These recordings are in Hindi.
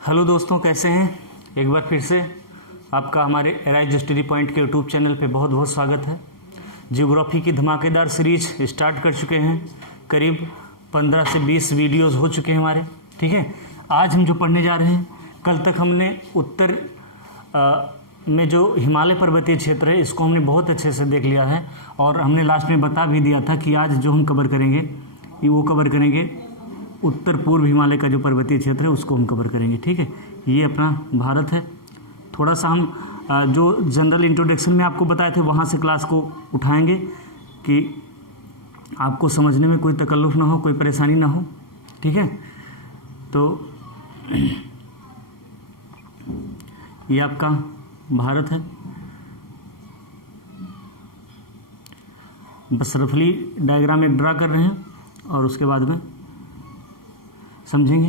हेलो दोस्तों, कैसे हैं। एक बार फिर से आपका हमारे राइज स्टडी पॉइंट के यूट्यूब चैनल पे बहुत बहुत स्वागत है। ज्योग्राफी की धमाकेदार सीरीज स्टार्ट कर चुके हैं। करीब 15 से 20 वीडियोस हो चुके हैं हमारे। ठीक है, आज हम जो पढ़ने जा रहे हैं, कल तक हमने उत्तर में जो हिमालय पर्वतीय क्षेत्र है इसको हमने बहुत अच्छे से देख लिया है और हमने लास्ट में बता भी दिया था कि आज जो हम कवर करेंगे वो कवर करेंगे उत्तर पूर्व हिमालय का जो पर्वतीय क्षेत्र है उसको हम कवर करेंगे। ठीक है, ये अपना भारत है। थोड़ा सा हम जो जनरल इंट्रोडक्शन में आपको बताए थे वहाँ से क्लास को उठाएंगे कि आपको समझने में कोई तकल्लुफ़ ना हो, कोई परेशानी ना हो। ठीक है, तो ये आपका भारत है। बस रफली डायग्राम एक ड्रा कर रहे हैं और उसके बाद में समझेंगे।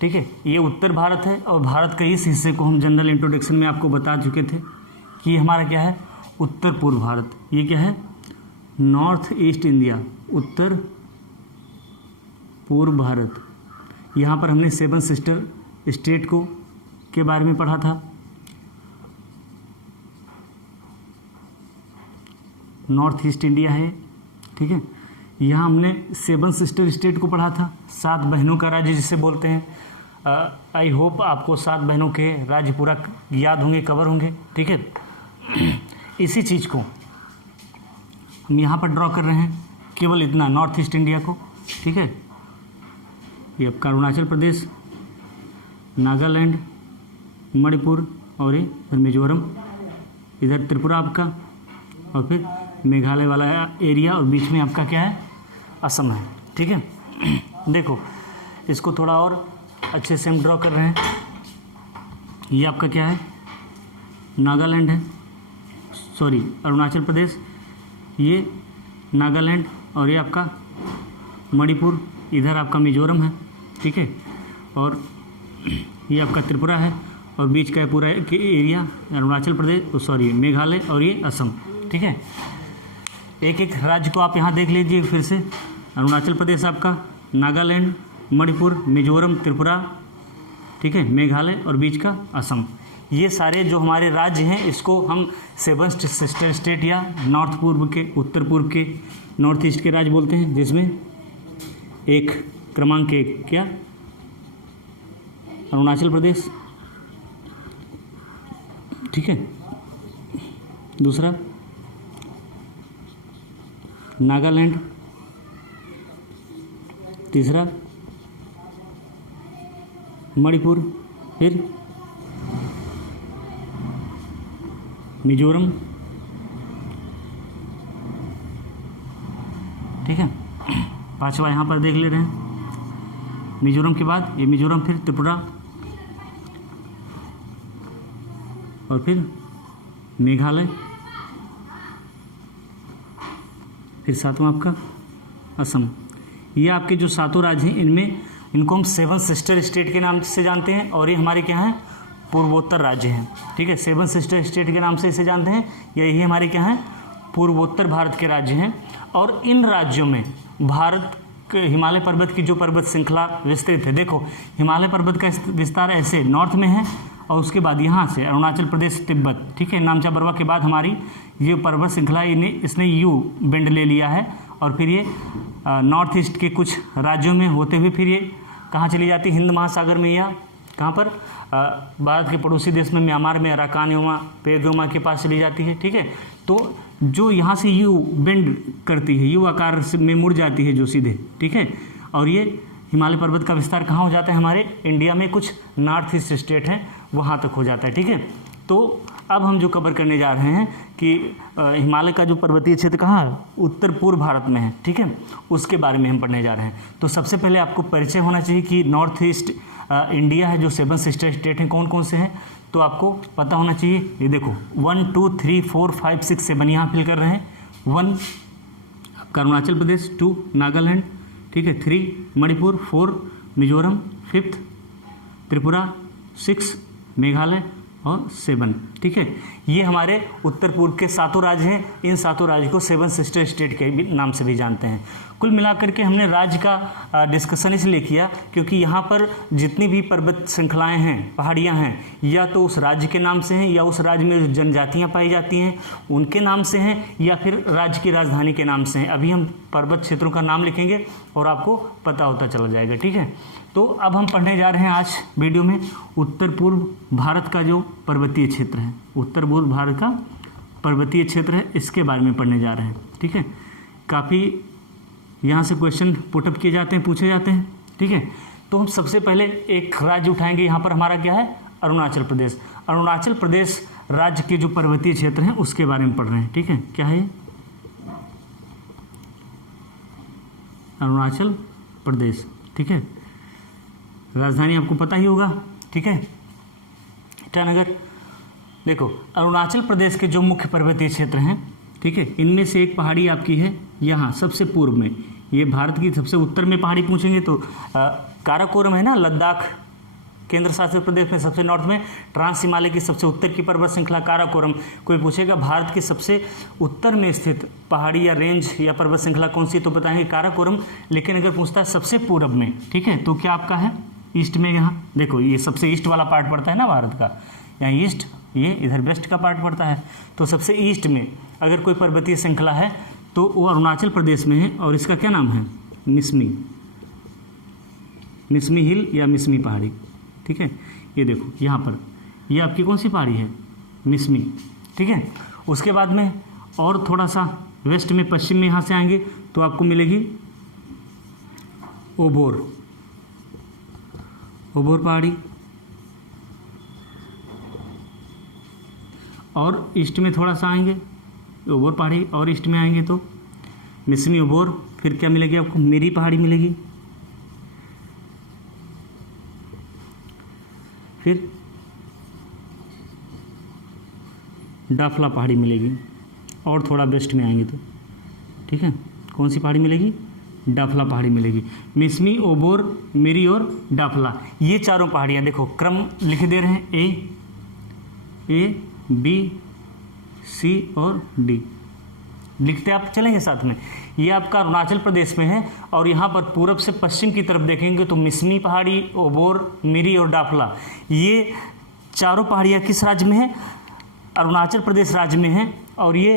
ठीक है, ये उत्तर भारत है और भारत के इस हिस्से को हम जनरल इंट्रोडक्शन में आपको बता चुके थे कि ये हमारा क्या है, उत्तर पूर्व भारत। ये क्या है, नॉर्थ ईस्ट इंडिया, उत्तर पूर्व भारत। यहाँ पर हमने 7 सिस्टर स्टेट को के बारे में पढ़ा था। नॉर्थ ईस्ट इंडिया है। ठीक है, यहाँ हमने 7 सिस्टर स्टेट को पढ़ा था, 7 बहनों का राज्य जिसे बोलते हैं। आई होप आपको 7 बहनों के राज्य पूरा याद होंगे, कवर होंगे। ठीक है, इसी चीज़ को हम यहाँ पर ड्रॉ कर रहे हैं, केवल इतना नॉर्थ ईस्ट इंडिया को। ठीक है, ये आपका अरुणाचल प्रदेश, नागालैंड, मणिपुर और ये फिर मिजोरम, इधर त्रिपुरा आपका, और फिर मेघालय वाला एरिया, और बीच में आपका क्या है, असम है। ठीक है, देखो इसको थोड़ा और अच्छे से हम ड्रॉ कर रहे हैं। ये आपका क्या है, नागालैंड है, सॉरी अरुणाचल प्रदेश, ये नागालैंड, और ये आपका मणिपुर, इधर आपका मिजोरम है। ठीक है, और ये आपका त्रिपुरा है, और बीच का पूरा एरिया अरुणाचल प्रदेश, सॉरी मेघालय, और ये असम। ठीक है, एक एक राज्य को आप यहाँ देख लीजिए फिर से। अरुणाचल प्रदेश आपका, नागालैंड, मणिपुर, मिजोरम, त्रिपुरा, ठीक है, मेघालय, और बीच का असम। ये सारे जो हमारे राज्य हैं इसको हम 7 सिस्टर स्टेट या नॉर्थ पूर्व के, उत्तर पूर्व के, नॉर्थ ईस्ट के राज्य बोलते हैं, जिसमें एक क्रमांक 1 क्या, अरुणाचल प्रदेश। ठीक है, दूसरा नागालैंड, तीसरा मणिपुर, फिर मिजोरम। ठीक है, पांचवा यहाँ पर देख ले रहे हैं, मिजोरम के बाद ये मिजोरम, फिर त्रिपुरा, और फिर मेघालय, फिर 7वां आपका असम। ये आपके जो 7 राज्य हैं इनमें इनको हम 7 सिस्टर स्टेट के नाम से जानते हैं, और ये हमारे क्या हैं, पूर्वोत्तर राज्य हैं। ठीक है, 7 सिस्टर स्टेट के नाम से इसे जानते हैं, यही हमारे क्या हैं, पूर्वोत्तर भारत के राज्य हैं। और इन राज्यों में भारत के हिमालय पर्वत की जो पर्वत श्रृंखला विस्तृत है, देखो हिमालय पर्वत का विस्तार ऐसे नॉर्थ में है, और उसके बाद यहाँ से अरुणाचल प्रदेश, तिब्बत, ठीक है, नामचा बरवा के बाद हमारी ये पर्वत श्रृंखला इसने यू बेंड ले लिया है, और फिर ये नॉर्थ ईस्ट के कुछ राज्यों में होते हुए फिर ये कहाँ चली जाती है, हिंद महासागर में, या कहाँ पर, भारत के पड़ोसी देश में, म्यांमार में, अराकान योमा, पेगोमा के पास चली जाती है। ठीक है, तो जो यहाँ से यू बेंड करती है, यू आकार में मुड़ जाती है जो सीधे, ठीक है, और ये हिमालय पर्वत का विस्तार कहाँ हो जाता है, हमारे इंडिया में कुछ नॉर्थ ईस्ट स्टेट हैं वहाँ तक हो जाता है। ठीक है, तो अब हम जो कवर करने जा रहे हैं कि हिमालय का जो पर्वतीय क्षेत्र कहाँ है, उत्तर पूर्व भारत में है। ठीक है, उसके बारे में हम पढ़ने जा रहे हैं। तो सबसे पहले आपको परिचय होना चाहिए कि नॉर्थ ईस्ट इंडिया है, जो 7 सिस्टर स्टेट हैं कौन कौन से हैं, तो आपको पता होना चाहिए। ये देखो 1 2 3 4 5 6 7 यहाँ फिल कर रहे हैं। 1 आपका अरुणाचल प्रदेश, 2 नागालैंड, ठीक है, 3 मणिपुर, 4 मिजोरम, 5 त्रिपुरा, 6 मेघालय, और 7, ठीक है। ये हमारे उत्तर पूर्व के 7 राज्य हैं। इन 7 राज्य को 7 सिस्टर स्टेट के नाम से भी जानते हैं। कुल मिलाकर के हमने राज्य का डिस्कशन इसलिए किया क्योंकि यहाँ पर जितनी भी पर्वत श्रृंखलाएं हैं, पहाड़ियाँ हैं, या तो उस राज्य के नाम से हैं, या उस राज्य में जो जनजातियाँ पाई जाती हैं उनके नाम से हैं, या फिर राज्य की राजधानी के नाम से हैं। अभी हम पर्वत क्षेत्रों का नाम लिखेंगे और आपको पता होता चला जाएगा, ठीक है। तो अब हम पढ़ने जा रहे हैं आज वीडियो में उत्तर पूर्व भारत का जो पर्वतीय क्षेत्र है, उत्तर पूर्व भारत का पर्वतीय क्षेत्र है, इसके बारे में पढ़ने जा रहे हैं, ठीक है। काफ़ी यहाँ से क्वेश्चन पुटअप किए जाते हैं, पूछे जाते हैं, ठीक है। तो हम सबसे पहले एक राज्य उठाएंगे। यहाँ पर हमारा क्या है, अरुणाचल प्रदेश। अरुणाचल प्रदेश राज्य के जो पर्वतीय क्षेत्र हैं उसके बारे में पढ़ रहे हैं, ठीक है। क्या है, अरुणाचल प्रदेश, ठीक है। राजधानी आपको पता ही होगा, ठीक है, ईटानगर। देखो, अरुणाचल प्रदेश के जो मुख्य पर्वतीय क्षेत्र हैं, ठीक है, इनमें से एक पहाड़ी आपकी है यहाँ सबसे पूर्व में। ये भारत की सबसे उत्तर में पहाड़ी पूछेंगे तो काराकोरम है ना, लद्दाख केंद्र शासित प्रदेश में सबसे नॉर्थ में। ट्रांस हिमालय की सबसे उत्तर की पर्वत श्रृंखला काराकोरम। कोई पूछेगा भारत की सबसे उत्तर में स्थित पहाड़ी या रेंज या पर्वत श्रृंखला कौन सी, तो बताएंगे काराकोरम। लेकिन अगर पूछता है सबसे पूर्व में, ठीक है, तो क्या आपका है ईस्ट में। यहाँ देखो, ये सबसे ईस्ट वाला पार्ट पड़ता है ना भारत का, यहाँ ईस्ट, ये इधर वेस्ट का पार्ट पड़ता है। तो सबसे ईस्ट में अगर कोई पर्वतीय श्रृंखला है तो वो अरुणाचल प्रदेश में है, और इसका क्या नाम है, मिसमी, मिसमी हिल या मिसमी पहाड़ी, ठीक है। ये देखो यहाँ पर, ये आपकी कौन सी पहाड़ी है, मिसमी, ठीक है। उसके बाद में और थोड़ा सा वेस्ट में, पश्चिम में यहाँ से आएंगे तो आपको मिलेगी ओबोर, ओबोर पहाड़ी। और ईस्ट में थोड़ा सा आएंगे ओबोर पहाड़ी, और ईस्ट में आएंगे तो मिसमी, ओबोर। फिर क्या मिलेगी आपको, मेरी पहाड़ी मिलेगी। फिर डाफला पहाड़ी मिलेगी, और थोड़ा वेस्ट में आएंगे तो, ठीक है, कौन सी पहाड़ी मिलेगी, डाफला पहाड़ी मिलेगी। मिसमी, ओबोर, मेरी और डाफला, ये चारों पहाड़ियाँ देखो क्रम लिख दे रहे हैं, ए बी सी और डी, लिखते आप चलेंगे साथ में। ये आपका अरुणाचल प्रदेश में है, और यहाँ पर पूरब से पश्चिम की तरफ देखेंगे तो मिसमी पहाड़ी, ओबोर, मिरी और डाफला, ये चारों पहाड़ियाँ किस राज्य में है, अरुणाचल प्रदेश राज्य में है। और ये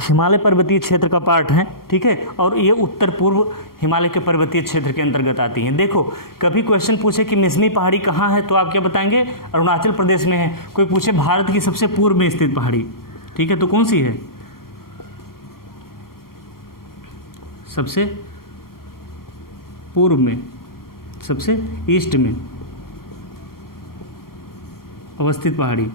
हिमालय पर्वतीय क्षेत्र का पार्ट है, ठीक है। और ये उत्तर पूर्व हिमालय के पर्वतीय क्षेत्र के अंतर्गत आती हैं। देखो, कभी क्वेश्चन पूछे कि मिसमी पहाड़ी कहाँ है तो आप क्या बताएंगे, अरुणाचल प्रदेश में है। कोई पूछे भारत की सबसे पूर्व में स्थित पहाड़ी, ठीक है, तो कौन सी है, सबसे पूर्व में, सबसे ईस्ट में अवस्थित पहाड़ी,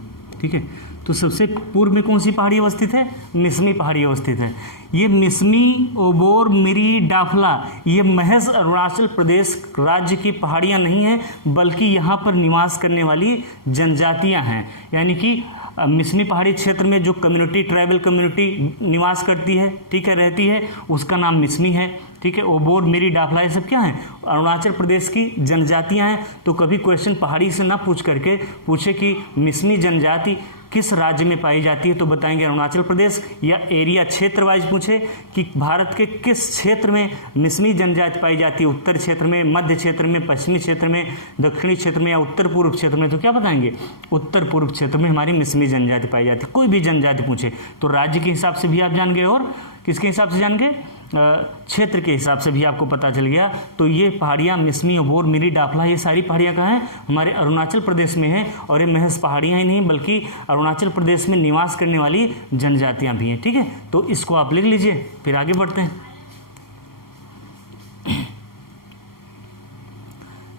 ठीक है। तो सबसे पूर्व में कौन सी पहाड़ी अवस्थित है, मिसमी पहाड़ी अवस्थित है। ये मिसमी, ओबोर, मिरी, डाफला, ये महज अरुणाचल प्रदेश राज्य की पहाड़ियाँ नहीं हैं, बल्कि यहाँ पर निवास करने वाली जनजातियाँ हैं। यानी कि मिसमी पहाड़ी क्षेत्र में जो कम्युनिटी, ट्राइबल कम्युनिटी निवास करती है, ठीक है, रहती है, उसका नाम मिसमी है, ठीक है। ओबोर, मिरी, डाफला, ये सब क्या है, अरुणाचल प्रदेश की जनजातियां हैं। तो कभी क्वेश्चन पहाड़ी से ना पूछ करके पूछे कि मिसमी जनजाति किस राज्य में पाई जाती है तो बताएंगे अरुणाचल प्रदेश। या एरिया, क्षेत्र वाइज पूछे कि भारत के किस क्षेत्र में मिसमी जनजाति पाई जाती है, उत्तर क्षेत्र में, मध्य क्षेत्र में, पश्चिमी क्षेत्र में, दक्षिणी क्षेत्र में या उत्तर पूर्व क्षेत्र में, तो क्या बताएंगे, उत्तर पूर्व क्षेत्र में हमारी मिसमी जनजाति पाई जाती है। कोई भी जनजाति पूछे तो राज्य के हिसाब से भी आप जान गए, और किसके हिसाब से जान गए, क्षेत्र के हिसाब से भी आपको पता चल गया। तो ये पहाड़ियाँ मिसमी, ओबोर, मिरी, डाफला, ये सारी पहाड़ियाँ कहाँ हैं, हमारे अरुणाचल प्रदेश में हैं। और ये महज पहाड़ियाँ ही नहीं बल्कि अरुणाचल प्रदेश में निवास करने वाली जनजातियाँ भी हैं, ठीक है। तो इसको आप लिख लीजिए, फिर आगे बढ़ते हैं।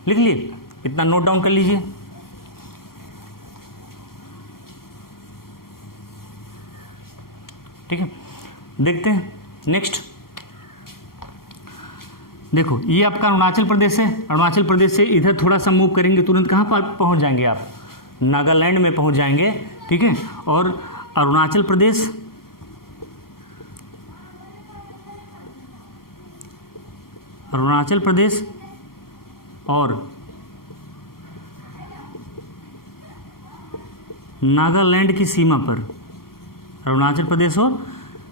लिख लिए, इतना नोट डाउन कर लीजिए। ठीक है, देखते हैं नेक्स्ट। देखो, ये आपका अरुणाचल प्रदेश है। अरुणाचल प्रदेश से इधर थोड़ा सा मूव करेंगे, तुरंत कहाँ पर पहुँच जाएंगे आप, नागालैंड में पहुँच जाएंगे, ठीक है। और अरुणाचल प्रदेश, अरुणाचल प्रदेश और नागालैंड की सीमा पर, अरुणाचल प्रदेश और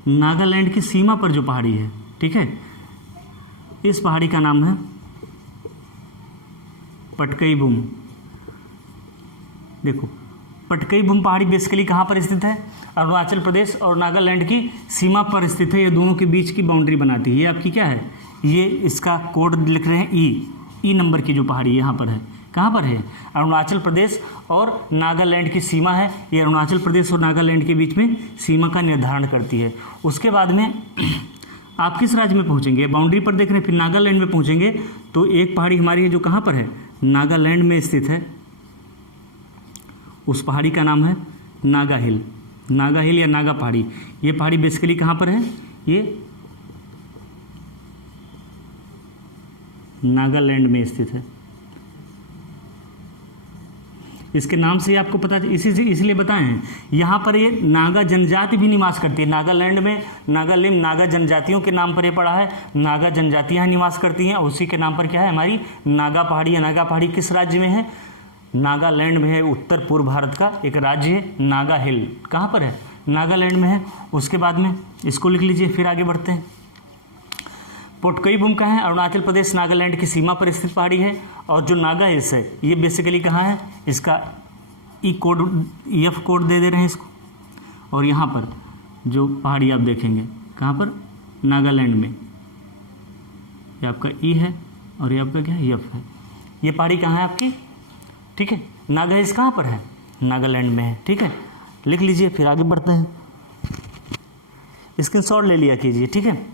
नागालैंड की सीमा पर जो पहाड़ी है, ठीक है, इस पहाड़ी का नाम है पटकई बुम। देखो, पटकई बुम पहाड़ी बेसिकली कहाँ पर स्थित है? अरुणाचल प्रदेश और नागालैंड की सीमा पर स्थित है। ये दोनों के बीच की बाउंड्री बनाती है। ये आपकी क्या है? ये इसका कोड लिख रहे हैं ई नंबर की जो पहाड़ी यहाँ पर है। कहाँ पर है? अरुणाचल प्रदेश और नागालैंड की सीमा है। ये अरुणाचल प्रदेश और नागालैंड के बीच में सीमा का निर्धारण करती है। उसके बाद में आप किस राज्य में पहुँचेंगे? बाउंड्री पर देख रहे हैं, फिर नागालैंड में पहुँचेंगे तो एक पहाड़ी हमारी है जो कहाँ पर है? नागालैंड में स्थित है। उस पहाड़ी का नाम है नागा हिल। नागा हिल या नागा पहाड़ी। ये पहाड़ी बेसिकली कहाँ पर है? ये नागालैंड में स्थित है। इसके नाम से आपको पता, इसलिए बताए हैं। यहाँ पर ये नागा जनजाति भी निवास करती है। नागालैंड में नागालैंड नागा जनजातियों के नाम पर ये पड़ा है। नागा जनजातियाँ निवास करती हैं। उसी के नाम पर क्या है? हमारी नागा पहाड़ी है। नागा पहाड़ी किस राज्य में है? नागालैंड में है। उत्तर पूर्व भारत का एक राज्य है नागा हिल। कहाँ पर है? नागालैंड में है। उसके बाद में इसको लिख लीजिए, फिर आगे बढ़ते हैं। पटकई बुम का है? अरुणाचल प्रदेश नागालैंड की सीमा पर स्थित पहाड़ी है। और जो नागा हिल्स है ये बेसिकली कहाँ है? इसका ई कोड, एफ कोड दे रहे हैं इसको। और यहाँ पर जो पहाड़ी आप देखेंगे कहाँ पर? नागालैंड में। ये आपका ई है और ये आपका क्या है? एफ है। ये पहाड़ी कहाँ है आपकी? ठीक है, नागा हिल्स कहाँ पर है? नागालैंड में है। ठीक है, लिख लीजिए, फिर आगे बढ़ते हैं। स्क्रीनशॉट ले लिया कीजिए। ठीक है,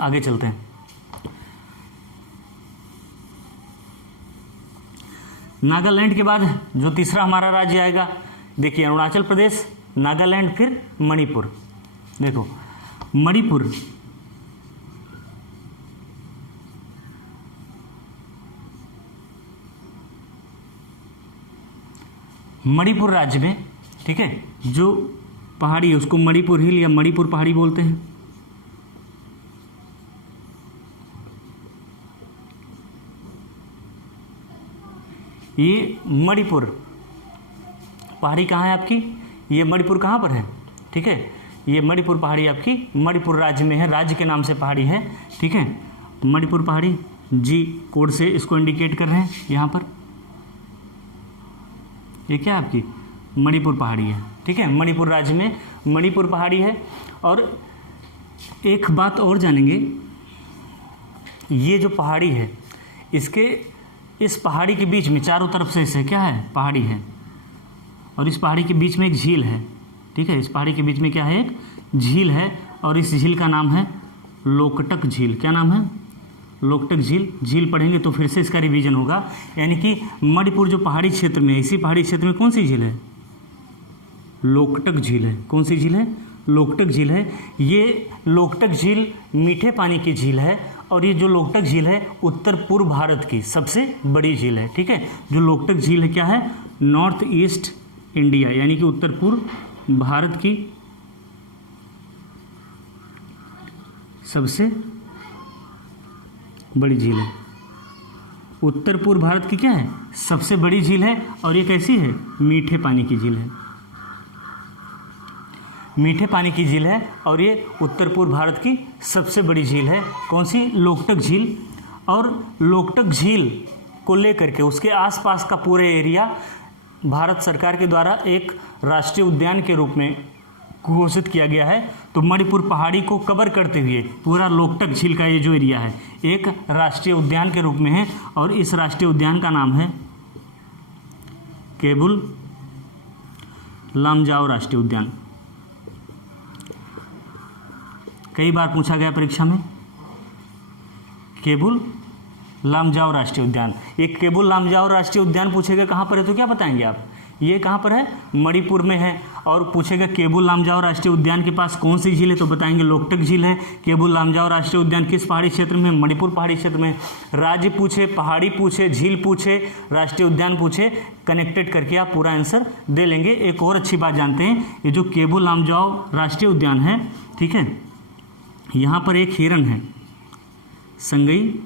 आगे चलते हैं। नागालैंड के बाद जो तीसरा हमारा राज्य आएगा, देखिए अरुणाचल प्रदेश, नागालैंड, फिर मणिपुर। देखो मणिपुर, मणिपुर राज्य में, ठीक है, जो पहाड़ी है उसको मणिपुर हिल या मणिपुर पहाड़ी बोलते हैं। ये मणिपुर पहाड़ी कहाँ है आपकी? ये मणिपुर कहाँ पर है? ठीक है, ये मणिपुर पहाड़ी आपकी मणिपुर राज्य में है। राज्य के नाम से पहाड़ी है। ठीक है, मणिपुर पहाड़ी जी कोड से इसको इंडिकेट कर रहे हैं यहाँ पर। ये क्या है आपकी? मणिपुर पहाड़ी है। ठीक है, मणिपुर राज्य में मणिपुर पहाड़ी है। और एक बात और जानेंगे, ये जो पहाड़ी है इसके, इस पहाड़ी के बीच में चारों तरफ से इसे क्या है? पहाड़ी है। और इस पहाड़ी के बीच में एक झील है। ठीक है, इस पहाड़ी के बीच में क्या है? एक झील है। और इस झील का नाम है लोकटक झील। क्या नाम है? लोकटक झील। झील पढ़ेंगे तो फिर से इसका रिवीजन होगा। यानी कि मणिपुर जो पहाड़ी क्षेत्र में है, इसी पहाड़ी क्षेत्र में कौन सी झील है? लोकटक झील है। कौन सी झील है? लोकटक झील है। ये लोकटक झील मीठे पानी की झील है। और ये जो लोकटक झील है उत्तर पूर्व भारत की सबसे बड़ी झील है। ठीक है, जो लोकटक झील है क्या है? नॉर्थ ईस्ट इंडिया यानी कि उत्तर पूर्व भारत की सबसे बड़ी झील है। उत्तर पूर्व भारत की क्या है? सबसे बड़ी झील है। और ये कैसी है? मीठे पानी की झील है। मीठे पानी की झील है और ये उत्तर पूर्व भारत की सबसे बड़ी झील है। कौन सी? लोकटक झील। और लोकटक झील को लेकर के उसके आसपास का पूरे एरिया भारत सरकार के द्वारा एक राष्ट्रीय उद्यान के रूप में घोषित किया गया है। तो मणिपुर पहाड़ी को कवर करते हुए पूरा लोकटक झील का ये जो एरिया है एक राष्ट्रीय उद्यान के रूप में है। और इस राष्ट्रीय उद्यान का नाम है केबुल लामजाओ राष्ट्रीय उद्यान। कई बार पूछा गया परीक्षा में, केबुल लामजाओ राष्ट्रीय उद्यान। एक केबुल लामजाओ राष्ट्रीय उद्यान पूछेगा कहाँ पर है तो क्या बताएंगे आप? ये कहाँ पर है? मणिपुर में है। और पूछेगा केबुल लामजाओ राष्ट्रीय उद्यान के पास कौन सी झील है तो बताएंगे लोकटक झील है। केबुल लामजाओ राष्ट्रीय उद्यान किस पहाड़ी क्षेत्र में? मणिपुर पहाड़ी क्षेत्र में। राज्य पूछे, पहाड़ी पूछे, झील पूछे, राष्ट्रीय उद्यान पूछे, कनेक्टेड करके आप पूरा आंसर दे लेंगे। एक और अच्छी बात जानते हैं, ये जो केबुल लामजाओ राष्ट्रीय उद्यान है, ठीक है, यहाँ पर एक हिरण है, संगई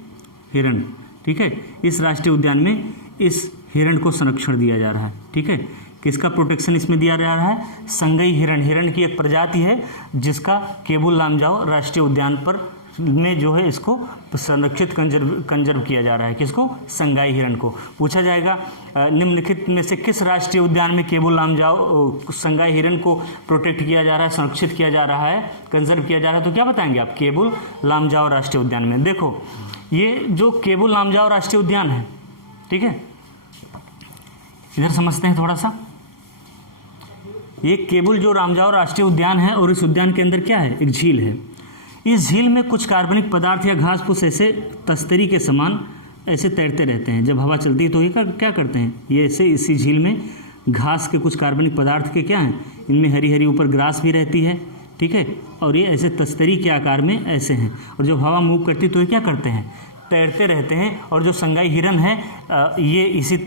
हिरण। ठीक है, इस राष्ट्रीय उद्यान में इस हिरण को संरक्षण दिया जा रहा है। ठीक है, किसका प्रोटेक्शन इसमें दिया जा रहा है? संगई हिरण, हिरण की एक प्रजाति है जिसका केबुल लामजाओ राष्ट्रीय उद्यान पर में जो है इसको संरक्षित कंजर्व किया जा रहा है। किसको? संगाई हिरण को। पूछा जाएगा निम्नलिखित में से किस राष्ट्रीय उद्यान में केबुल लामजाओ संगाई हिरण को प्रोटेक्ट किया जा रहा है, संरक्षित किया जा रहा है, कंजर्व किया जा रहा है? तो क्या बताएंगे आप? केबुल लामजाओ राष्ट्रीय उद्यान में। देखो ये जो केबुल लामजाओ राष्ट्रीय उद्यान है, ठीक है, इधर समझते हैं थोड़ा सा। ये केबुल जो लामजाओ राष्ट्रीय उद्यान है और इस उद्यान के अंदर क्या है? एक झील है। इस झील में कुछ कार्बनिक पदार्थ या घास फूस ऐसे तस्तरी के समान ऐसे तैरते रहते हैं। जब हवा चलती है तो ये क्या करते हैं? ये ऐसे इसी झील में घास के कुछ कार्बनिक पदार्थ के क्या हैं? इनमें हरी हरी ऊपर ग्रास भी रहती है, ठीक है, और ये ऐसे तस्तरी के आकार में ऐसे हैं। और जब हवा मूव करती है तो ये क्या करते हैं? तैरते रहते हैं। और जो संगाई हिरन है ये इसी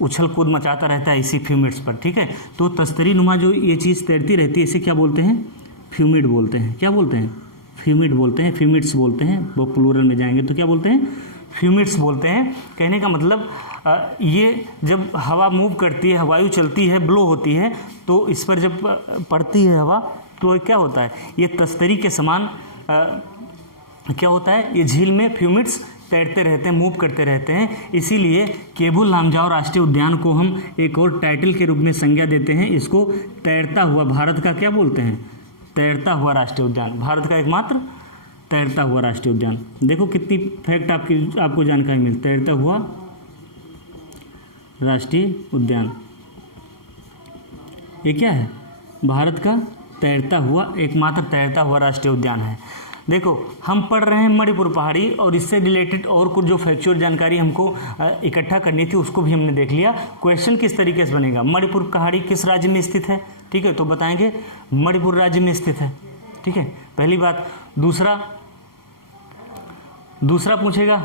उछल कूद मचाता रहता है इसी फ्यूमिड्स पर, ठीक है। तो तस्तरी नुमा जो ये चीज़ तैरती रहती है इसे क्या बोलते हैं? फ्यूमिड बोलते हैं। क्या बोलते हैं? फ्यूमिड बोलते हैं, फ्यूमिड्स बोलते हैं। वो प्लूरल में जाएंगे तो क्या बोलते हैं? फ्यूमिड्स बोलते हैं। कहने का मतलब ये जब हवा मूव करती है, वायु चलती है, ब्लो होती है, तो इस पर जब पड़ती है हवा तो क्या होता है? ये तस्तरी के समान क्या होता है? ये झील में फ्यूमिड्स तैरते रहते हैं, मूव करते रहते हैं। इसीलिए केबुल लामजाओ राष्ट्रीय उद्यान को हम एक और टाइटल के रूप में संज्ञा देते हैं। इसको तैरता हुआ भारत का क्या बोलते हैं? तैरता हुआ राष्ट्रीय उद्यान। भारत का एकमात्र तैरता हुआ राष्ट्रीय उद्यान। देखो कितनी फैक्ट आपको जानकारी मिलती। तैरता हुआ राष्ट्रीय उद्यान ये क्या है? भारत का तैरता हुआ एकमात्र तैरता हुआ राष्ट्रीय उद्यान है। देखो हम पढ़ रहे हैं मणिपुर पहाड़ी और इससे रिलेटेड और कुछ जो फैक्चुअल जानकारी हमको इकट्ठा करनी थी उसको भी हमने देख लिया। क्वेश्चन किस तरीके से बनेगा? मणिपुर पहाड़ी किस राज्य में स्थित है? ठीक है, तो बताएंगे मणिपुर राज्य में स्थित है, ठीक है, पहली बात। दूसरा पूछेगा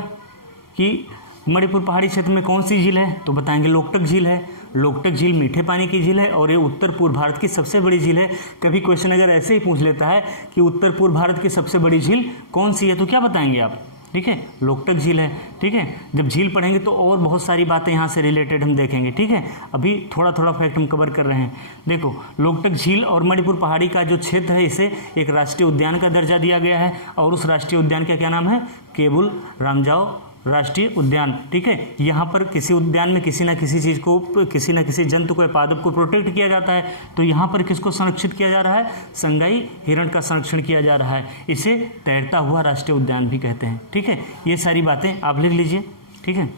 कि मणिपुर पहाड़ी क्षेत्र में कौन सी झील है? तो बताएंगे लोकटक झील है। लोकटक झील मीठे पानी की झील है और ये उत्तर पूर्व भारत की सबसे बड़ी झील है। कभी क्वेश्चन अगर ऐसे ही पूछ लेता है कि उत्तर पूर्व भारत की सबसे बड़ी झील कौन सी है तो क्या बताएंगे आप? ठीक है, लोकटक झील है, ठीक है। जब झील पढ़ेंगे तो और बहुत सारी बातें यहाँ से रिलेटेड हम देखेंगे, ठीक है। अभी थोड़ा थोड़ा फैक्ट हम कवर कर रहे हैं। देखो लोकटक झील और मणिपुर पहाड़ी का जो क्षेत्र है इसे एक राष्ट्रीय उद्यान का दर्जा दिया गया है और उस राष्ट्रीय उद्यान का क्या नाम है? केबुल लामजाओ राष्ट्रीय उद्यान, ठीक है। यहाँ पर किसी उद्यान में किसी ना किसी चीज़ को, किसी ना किसी जंतु को, पादप को प्रोटेक्ट किया जाता है। तो यहाँ पर किसको संरक्षित किया जा रहा है? संगाई हिरण का संरक्षण किया जा रहा है। इसे तैरता हुआ राष्ट्रीय उद्यान भी कहते हैं, ठीक है। ये सारी बातें आप लिख लीजिए, ठीक है।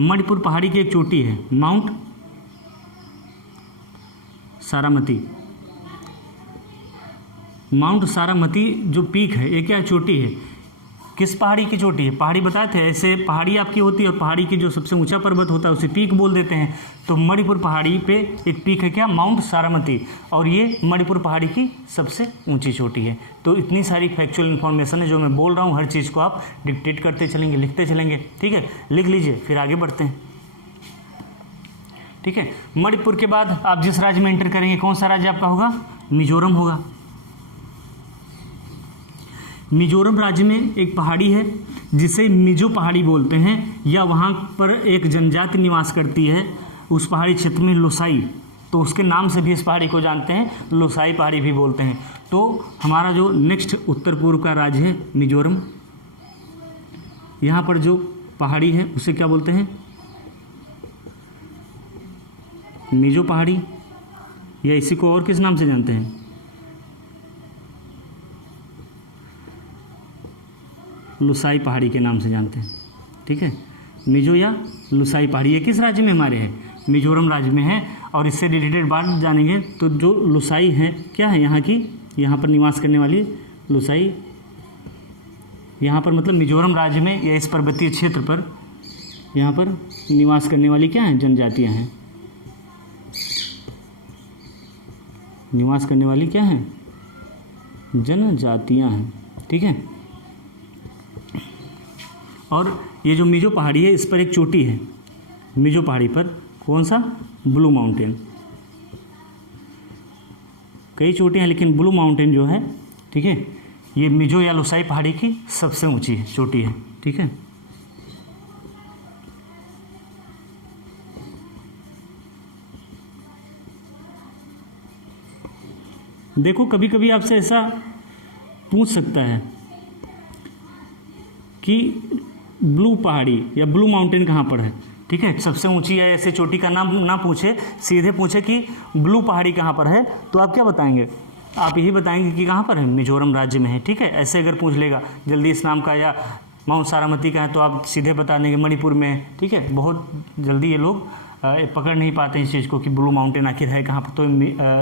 मणिपुर पहाड़ी की एक चोटी है माउंट सारामती। माउंट सारामती जो पीक है ये क्या चोटी है? किस पहाड़ी की चोटी है? पहाड़ी बताए थे, ऐसे पहाड़ी आपकी होती है और पहाड़ी की जो सबसे ऊंचा पर्वत होता है उसे पीक बोल देते हैं। तो मणिपुर पहाड़ी पे एक पीक है क्या? माउंट सारामती, और ये मणिपुर पहाड़ी की सबसे ऊंची चोटी है। तो इतनी सारी फैक्चुअल इन्फॉर्मेशन है जो मैं बोल रहा हूँ, हर चीज़ को आप डिक्टेट करते चलेंगे, लिखते चलेंगे, ठीक है। लिख लीजिए, फिर आगे बढ़ते हैं, ठीक है। मणिपुर के बाद आप जिस राज्य में एंटर करेंगे, कौन सा राज्य आपका होगा? मिजोरम होगा। मिजोरम राज्य में एक पहाड़ी है जिसे मिजो पहाड़ी बोलते हैं, या वहाँ पर एक जनजाति निवास करती है उस पहाड़ी क्षेत्र में, लोसाई। तो उसके नाम से भी इस पहाड़ी को जानते हैं, लोसाई पहाड़ी भी बोलते हैं। तो हमारा जो नेक्स्ट उत्तर पूर्व का राज्य है मिजोरम, यहाँ पर जो पहाड़ी है उसे क्या बोलते हैं? मिजो पहाड़ी, या इसी को और किस नाम से जानते हैं? लुसाई पहाड़ी के नाम से जानते हैं, ठीक है। मिजो या लुसाई पहाड़ी ये किस राज्य में हमारे है? मिजोरम राज्य में है। और इससे रिलेटेड बात जानेंगे तो जो लुसाई हैं क्या है यहाँ की, यहाँ पर निवास करने वाली लुसाई, यहाँ पर मतलब मिजोरम राज्य में या इस पर्वतीय क्षेत्र पर यहाँ पर निवास करने वाली क्या हैं? जनजातियाँ हैं। निवास करने वाली क्या हैं? जनजातियाँ हैं, ठीक है। और ये जो मिजो पहाड़ी है इस पर एक चोटी है, मिजो पहाड़ी पर कौन सा? Blue mountain. कई चोटियाँ लेकिन ब्लू माउंटेन जो है, ठीक है, ये मिजो या लुसाई पहाड़ी की सबसे ऊंची चोटी है। ठीक है, देखो कभी कभी आपसे ऐसा पूछ सकता है कि ब्लू पहाड़ी या ब्लू माउंटेन कहाँ पर है। ठीक है, सबसे ऊंची या ऐसे चोटी का नाम ना पूछे, सीधे पूछे कि ब्लू पहाड़ी कहाँ पर है, तो आप क्या बताएंगे? आप यही बताएंगे कि कहाँ पर है, मिजोरम राज्य में है। ठीक है, ऐसे अगर पूछ लेगा जल्दी इस नाम का या माउंट सारामती का है तो आप सीधे बता देंगे मणिपुर में है। ठीक है, बहुत जल्दी ये लोग पकड़ नहीं पाते हैं इस चीज़ को कि ब्लू माउंटेन आखिर है कहाँ पर। तो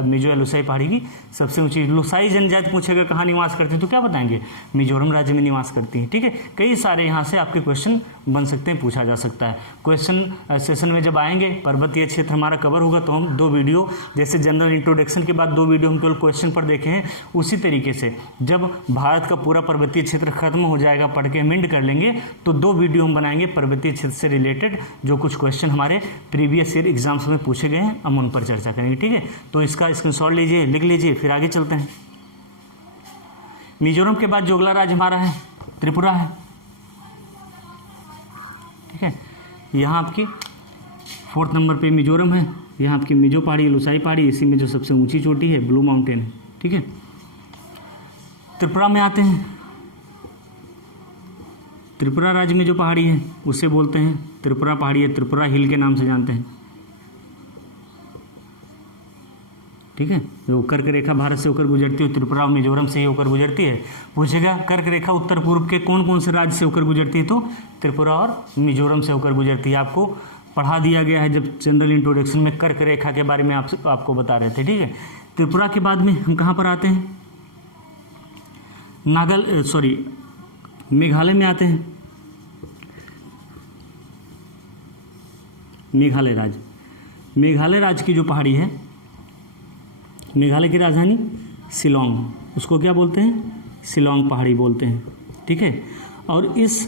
मिजो या लुसाई पहाड़ी की सबसे ऊंची। लुसाई जनजाति पूछेगा कहाँ निवास करती है तो क्या बताएंगे? मिजोरम राज्य में निवास करती है। ठीक है, कई सारे यहाँ से आपके क्वेश्चन बन सकते हैं, पूछा जा सकता है। क्वेश्चन सेशन में जब आएंगे, पर्वतीय क्षेत्र हमारा कवर होगा तो हम 2 वीडियो, जैसे जनरल इंट्रोडक्शन के बाद 2 वीडियो हम केवल क्वेश्चन पर देखे हैं, उसी तरीके से जब भारत का पूरा पर्वतीय क्षेत्र खत्म हो जाएगा, पढ़ के एंड कर लेंगे, तो 2 वीडियो हम बनाएंगे पर्वतीय क्षेत्र से रिलेटेड, जो कुछ क्वेश्चन हमारे प्रीवियस ईयर एग्जाम्स में पूछे गए हैं, हम उन पर चर्चा करेंगे। ठीक है, तो इसका स्क्रीनशॉट लीजिए, लिख लीजिए, फिर आगे चलते हैं। मिजोरम के बाद जो अगला राज्य हमारा है त्रिपुरा है। ठीक है, यहाँ आपकी 4th नंबर पे मिजोरम है, यहाँ आपकी मिजो पहाड़ी, लुसाई पहाड़ी, इसी में जो सबसे ऊंची चोटी है ब्लू माउंटेन है। ठीक है, त्रिपुरा में आते हैं। त्रिपुरा राज्य में जो पहाड़ी है उसे बोलते हैं त्रिपुरा पहाड़ी या त्रिपुरा हिल के नाम से जानते हैं। ठीक है, जो कर्क रेखा भारत से होकर गुजरती है, त्रिपुरा और मिजोरम से ही होकर गुजरती है। पूछेगा कर्क रेखा उत्तर पूर्व के कौन कौन से राज्य से होकर गुजरती है, तो त्रिपुरा और मिजोरम से होकर गुजरती है। आपको पढ़ा दिया गया है जब जनरल इंट्रोडक्शन में कर्क रेखा के बारे में आपको बता रहे थे। ठीक है, त्रिपुरा के बाद में हम कहाँ पर आते हैं? मेघालय में आते हैं। मेघालय राज्य, मेघालय राज्य की जो पहाड़ी है, मेघालय की राजधानी शिलोंग, उसको क्या बोलते हैं? शिलोंग पहाड़ी बोलते हैं। ठीक है, और इस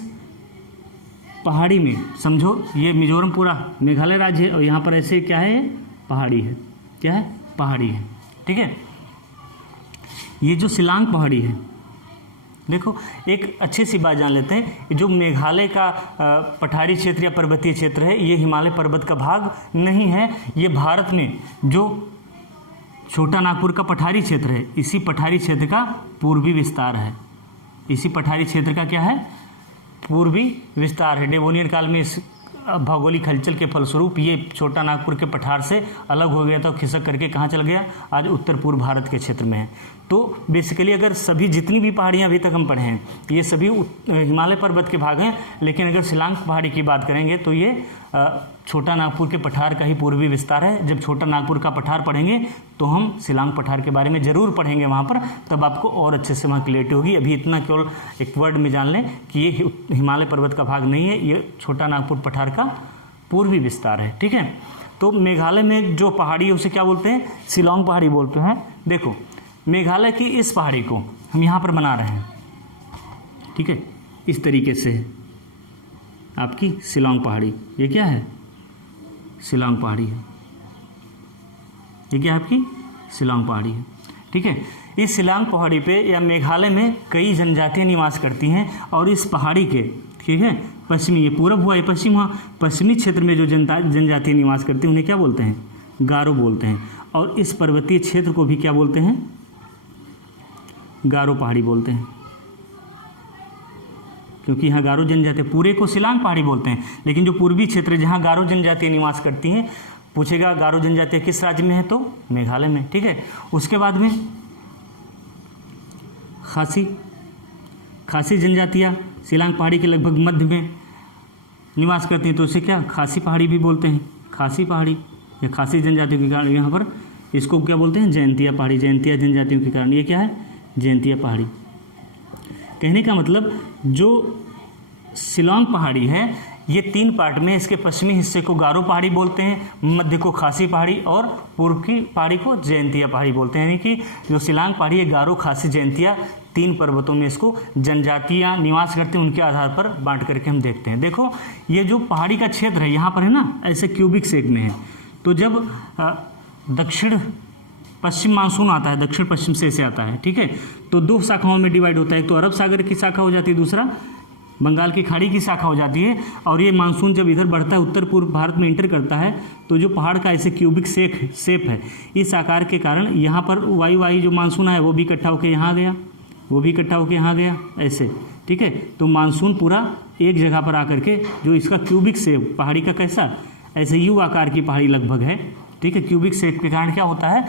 पहाड़ी में समझो ये मिजोरम पूरा मेघालय राज्य है और यहाँ पर ऐसे क्या है? पहाड़ी है। क्या है? पहाड़ी है। ठीक है, ये जो शिलांग पहाड़ी है, देखो एक अच्छी सी बात जान लेते हैं, जो मेघालय का पठारी क्षेत्र या पर्वतीय क्षेत्र है, ये हिमालय पर्वत का भाग नहीं है। ये भारत में जो छोटा नागपुर का पठारी क्षेत्र है, इसी पठारी क्षेत्र का पूर्वी विस्तार है। इसी पठारी क्षेत्र का क्या है? पूर्वी विस्तार है। डेवोनियन काल में इस भौगोलिक हलचल के फलस्वरूप ये छोटा नागपुर के पठार से अलग हो गया था, खिसक करके कहाँ चल गया? आज उत्तर पूर्व भारत के क्षेत्र में है। तो बेसिकली अगर सभी जितनी भी पहाड़ियाँ अभी तक हम पढ़े हैं, ये सभी हिमालय पर्वत के भाग हैं, लेकिन अगर शिलांग पहाड़ी की बात करेंगे तो ये छोटा नागपुर के पठार का ही पूर्वी विस्तार है। जब छोटा नागपुर का पठार पढ़ेंगे तो हम शिलांग पठार के बारे में ज़रूर पढ़ेंगे वहाँ पर, तब आपको और अच्छे से वहाँ क्लियरिटी होगी। अभी इतना केवल एक वर्ड में जान लें कि ये हिमालय पर्वत का भाग नहीं है, ये छोटा नागपुर पठार का पूर्वी विस्तार है। ठीक है, तो मेघालय में जो पहाड़ी है उसे क्या बोलते हैं? शिलोंग पहाड़ी बोलते हैं। देखो मेघालय की इस पहाड़ी को हम यहाँ पर बना रहे हैं। ठीक है, इस तरीके से आपकी शिलोंग पहाड़ी, ये क्या है? शिलोंग पहाड़ी है। ये क्या है? आपकी शिलोंग पहाड़ी है। ठीक है, इस शिलोंग पहाड़ी पे या मेघालय में कई जनजातियाँ निवास करती हैं और इस पहाड़ी के, ठीक है, पश्चिमी, ये पूरब हुआ, ये पश्चिम हुआ, पश्चिमी क्षेत्र में जो जनजातियाँ निवास करती हैं उन्हें क्या बोलते हैं? गारो बोलते हैं। और इस पर्वतीय क्षेत्र को भी क्या बोलते हैं? गारो पहाड़ी बोलते हैं, क्योंकि यहाँ गारो जनजाति, पूरे को शिलांग पहाड़ी बोलते हैं, लेकिन जो पूर्वी क्षेत्र जहाँ गारो जनजातियाँ निवास करती हैं, पूछेगा गारो जनजातियाँ किस राज्य में है, तो मेघालय में। ठीक है, उसके बाद में खासी जनजातियाँ शिलांग पहाड़ी के लगभग मध्य में निवास करती हैं, तो उसे क्या? खासी पहाड़ी भी बोलते हैं। खासी पहाड़ी या खासी जनजातियों के कारण यहाँ पर इसको क्या बोलते हैं? जयंतिया पहाड़ी। जयंतिया जनजातियों के कारण ये क्या है? जयंतिया पहाड़ी। कहने का मतलब जो शिलोंग पहाड़ी है ये 3 पार्ट में, इसके पश्चिमी हिस्से को गारो पहाड़ी बोलते हैं, मध्य को खासी पहाड़ी और पूर्व की पहाड़ी को जयंतिया पहाड़ी बोलते हैं। यानी कि जो शिलांग पहाड़ी है, गारो, खासी, जयंतिया, 3 पर्वतों में इसको जनजातियाँ निवास करते हैं, उनके आधार पर बांट करके हम देखते हैं। देखो ये जो पहाड़ी का क्षेत्र है यहाँ पर है ना, ऐसे क्यूबिक शेप में है। तो जब दक्षिण पश्चिम मानसून आता है, दक्षिण पश्चिम से ऐसे आता है, ठीक है। तो दो शाखाओं में डिवाइड होता है, एक तो अरब सागर की शाखा हो जाती है, दूसरा बंगाल की खाड़ी की शाखा हो जाती है। और ये मानसून जब इधर बढ़ता है, उत्तर पूर्व भारत में इंटर करता है, तो जो पहाड़ का ऐसे क्यूबिक शेप है, इस आकार के कारण यहाँ पर वायु जो मानसून है वो भी इकट्ठा होकर यहाँ आ गया, वो भी इकट्ठा होकर यहाँ गया, ऐसे, ठीक है। तो मानसून पूरा एक जगह पर आकर के, जो इसका क्यूबिक शेप पहाड़ी का कैसा, ऐसे यू आकार की पहाड़ी लगभग है, ठीक है। क्यूबिक शेप के कारण क्या होता है,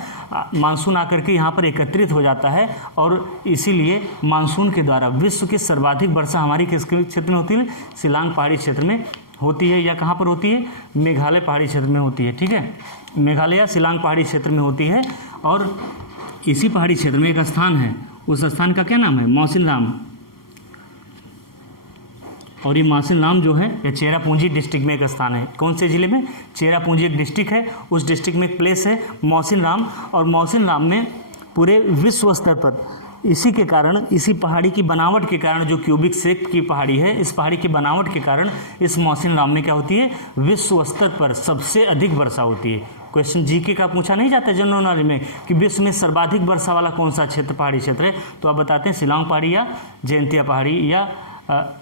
मानसून आकर के यहाँ पर एकत्रित हो जाता है, और इसीलिए मानसून के द्वारा विश्व की सर्वाधिक वर्षा हमारी किस क्षेत्र में होती है, शिलांग पहाड़ी क्षेत्र में होती है, या कहाँ पर होती है, मेघालय पहाड़ी क्षेत्र में होती है, ठीक है। मेघालय या शिलांग पहाड़ी क्षेत्र में होती है। और इसी पहाड़ी क्षेत्र में एक स्थान है, उस स्थान का क्या नाम है, मौसिनराम। और ये मौसिनराम जो है ये चेरापूंजी डिस्ट्रिक्ट में एक स्थान है। कौन से ज़िले में, चेरापूंजी एक डिस्ट्रिक्ट है, उस डिस्ट्रिक्ट में एक प्लेस है मौसिनराम। और मौसिनराम में पूरे विश्व स्तर पर इसी के कारण, इसी पहाड़ी की बनावट के कारण, जो क्यूबिक शेप की पहाड़ी है, इस पहाड़ी की बनावट के कारण इस मौसिनराम में क्या होती है, विश्व स्तर पर सबसे अधिक वर्षा होती है। क्वेश्चन जीके का पूछा नहीं जाता जनरल नॉलेज में कि विश्व में सर्वाधिक वर्षा वाला कौन सा क्षेत्र, पहाड़ी क्षेत्र है, तो आप बताते हैं शिलांग पहाड़ी या जयंतिया पहाड़ी, या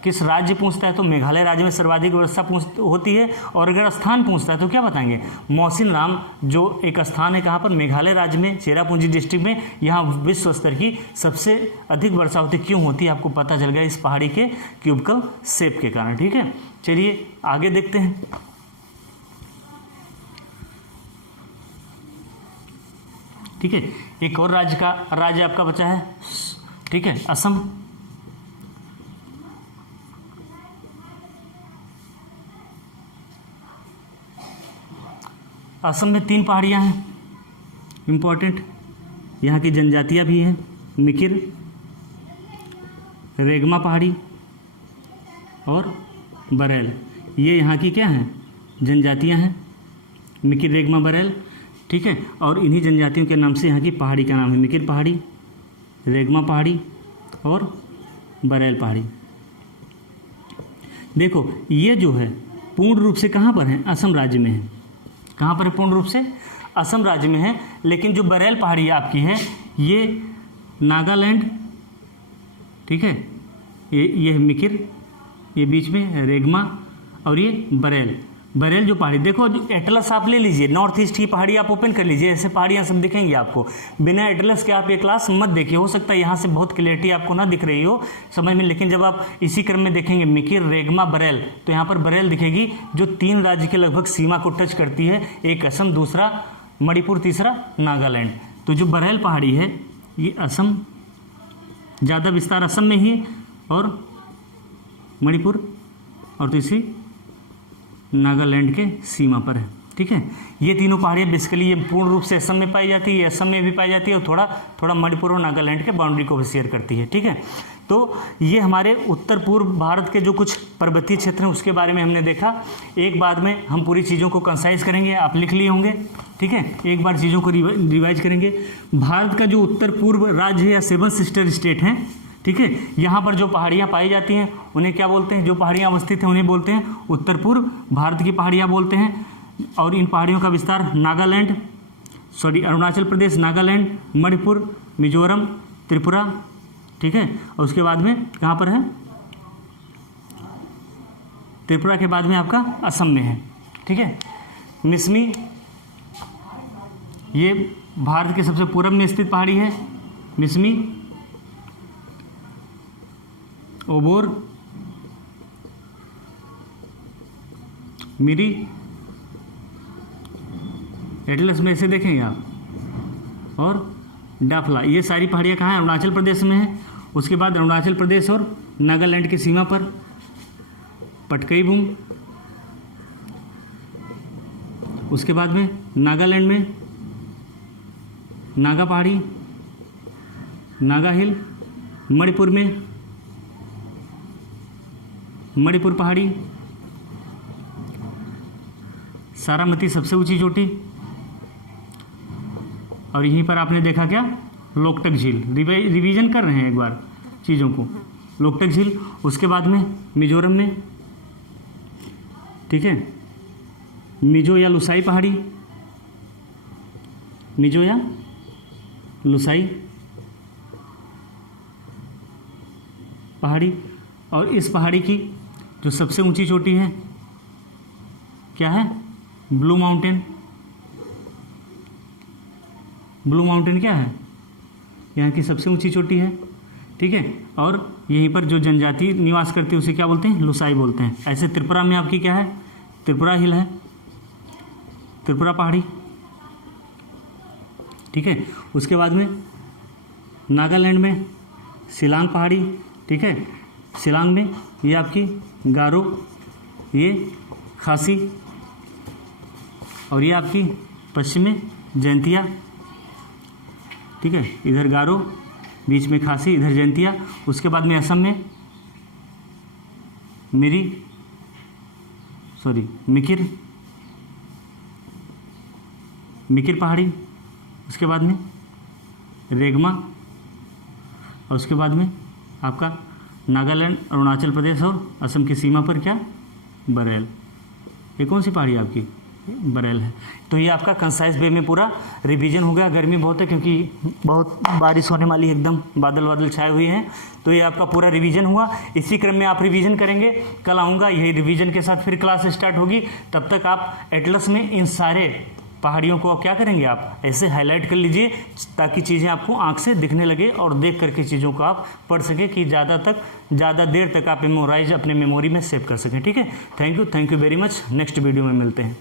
किस राज्य पूछता है तो मेघालय राज्य में सर्वाधिक वर्षा होती है। और अगर स्थान पूछता है तो क्या बताएंगे, मौसिनराम जो एक स्थान है, कहाँ पर, मेघालय राज्य में चेरापूंजी डिस्ट्रिक्ट में, यहाँ विश्व स्तर की सबसे अधिक वर्षा होती, क्यों होती है आपको पता चल गया, इस पहाड़ी के क्यूबिकल शेप के कारण, ठीक है। चलिए आगे देखते हैं। ठीक है, एक और राज्य आपका बचा है, ठीक है, असम। असम में 3 पहाड़ियाँ हैं इम्पोर्टेंट, यहाँ की जनजातियाँ भी हैं, मिकिर, रेगमा पहाड़ी और बरेल, ये यहाँ की क्या हैं, जनजातियाँ हैं, मिकिर, रेगमा, बरेल, ठीक है। और इन्हीं जनजातियों के नाम से यहाँ की पहाड़ी का नाम है मिकिर पहाड़ी, रेगमा पहाड़ी और बरेल पहाड़ी। देखो ये जो है पूर्ण रूप से कहाँ पर है, असम राज्य में है। कहाँ पर है, पूर्ण रूप से असम राज्य में है। लेकिन जो बरेल पहाड़ी आपकी है ये नागालैंड, ठीक है, ये मिकिर, ये बीच में रेगमा और ये बरेल जो पहाड़ी, देखो जो एटलस आप ले लीजिए, नॉर्थ ईस्ट की पहाड़ी आप ओपन कर लीजिए, ऐसे पहाड़ियाँ सब दिखेंगी आपको। बिना एटलस के आप ये क्लास मत देखिए, हो सकता है यहाँ से बहुत क्लियरिटी आपको ना दिख रही हो समझ में, लेकिन जब आप इसी क्रम में देखेंगे मिकिर, रेगमा, बरेल, तो यहाँ पर बरेल दिखेगी जो 3 राज्य के लगभग सीमा को टच करती है, एक असम, दूसरा मणिपुर, तीसरा नागालैंड। तो जो बरेल पहाड़ी है ये असम, ज़्यादा विस्तार असम में ही, और मणिपुर, और तीसरी नागालैंड के सीमा पर है, ठीक है। ये तीनों पहाड़ियाँ बेसिकली ये पूर्ण रूप से असम में पाई जाती है, ये असम में भी पाई जाती है, और थोड़ा थोड़ा मणिपुर और नागालैंड के बाउंड्री को भी शेयर करती है, ठीक है। तो ये हमारे उत्तर पूर्व भारत के जो कुछ पर्वतीय क्षेत्र हैं उसके बारे में हमने देखा। एक बाद में हम पूरी चीज़ों को कंसाइज करेंगे, आप लिख लिए होंगे, ठीक है। एक बार चीज़ों को रिवाइज करेंगे। भारत का जो उत्तर पूर्व राज्य है या 7 सिस्टर स्टेट हैं, ठीक है, यहाँ पर जो पहाड़ियाँ पाई जाती हैं उन्हें क्या बोलते हैं, जो पहाड़ियाँ अवस्थित हैं उन्हें बोलते हैं उत्तर पूर्व भारत की पहाड़ियाँ बोलते हैं। और इन पहाड़ियों का विस्तार अरुणाचल प्रदेश, नागालैंड, मणिपुर, मिजोरम, त्रिपुरा, ठीक है। और उसके बाद में कहाँ पर है, त्रिपुरा के बाद में आपका असम में है, ठीक है। मिसमी ये भारत के सबसे पूर्व में स्थित पहाड़ी है, मिसमी, ओबोर, मिरी, एटलस में ऐसे देखेंगे आप, और डाफला, ये सारी पहाड़ियाँ कहाँ हैं, अरुणाचल प्रदेश में है। उसके बाद अरुणाचल प्रदेश और नागालैंड की सीमा पर पटकईबुम, उसके बाद में नागालैंड में नागा पहाड़ी, नागा हिल, मणिपुर में मणिपुर पहाड़ी, सारामती सबसे ऊंची चोटी, और यहीं पर आपने देखा क्या, लोकटक झील। रिवीजन कर रहे हैं एक बार चीज़ों को, लोकटक झील। उसके बाद में मिजोरम में, ठीक है, मिजो या लुसाई पहाड़ी, मिजो या लुसाई पहाड़ी। और इस पहाड़ी की जो सबसे ऊंची चोटी है क्या है? Blue mountain. ब्लू माउंटेन क्या है? यहाँ की सबसे ऊंची चोटी है, ठीक है। और यहीं पर जो जनजाति निवास करती है उसे क्या बोलते हैं? लुसाई बोलते हैं। ऐसे त्रिपुरा में आपकी क्या है? त्रिपुरा हिल है, त्रिपुरा पहाड़ी, ठीक है। उसके बाद में नागालैंड में शिलांग पहाड़ी, ठीक है। शिलांग में ये आपकी गारो, ये खासी, और ये आपकी पश्चिम में जैंतिया, ठीक है। इधर गारो, बीच में खासी, इधर जैंतिया। उसके बाद में असम में मिकिर पहाड़ी। उसके बाद में रेगमा, और उसके बाद में आपका नागालैंड, अरुणाचल प्रदेश और असम की सीमा पर क्या? बरेल। ये कौन सी पहाड़ी आपकी? बरेल है। तो ये आपका कंसाइज वे में पूरा रिवीजन हो गया। गर्मी बहुत है क्योंकि बहुत बारिश होने वाली है, एकदम बादल छाए हुए हैं। तो ये आपका पूरा रिवीजन हुआ। इसी क्रम में आप रिवीजन करेंगे। कल आऊँगा, यही रिवीजन के साथ फिर क्लास स्टार्ट होगी। तब तक आप एटलस में इन सारे पहाड़ियों को क्या करेंगे? आप ऐसे हाईलाइट कर लीजिए ताकि चीज़ें आपको आंख से दिखने लगे और देख करके चीज़ों को आप पढ़ सकें कि ज़्यादा देर तक आप मेमोराइज अपने मेमोरी में सेव कर सकें, ठीक है। Thank you very much. Next video में मिलते हैं।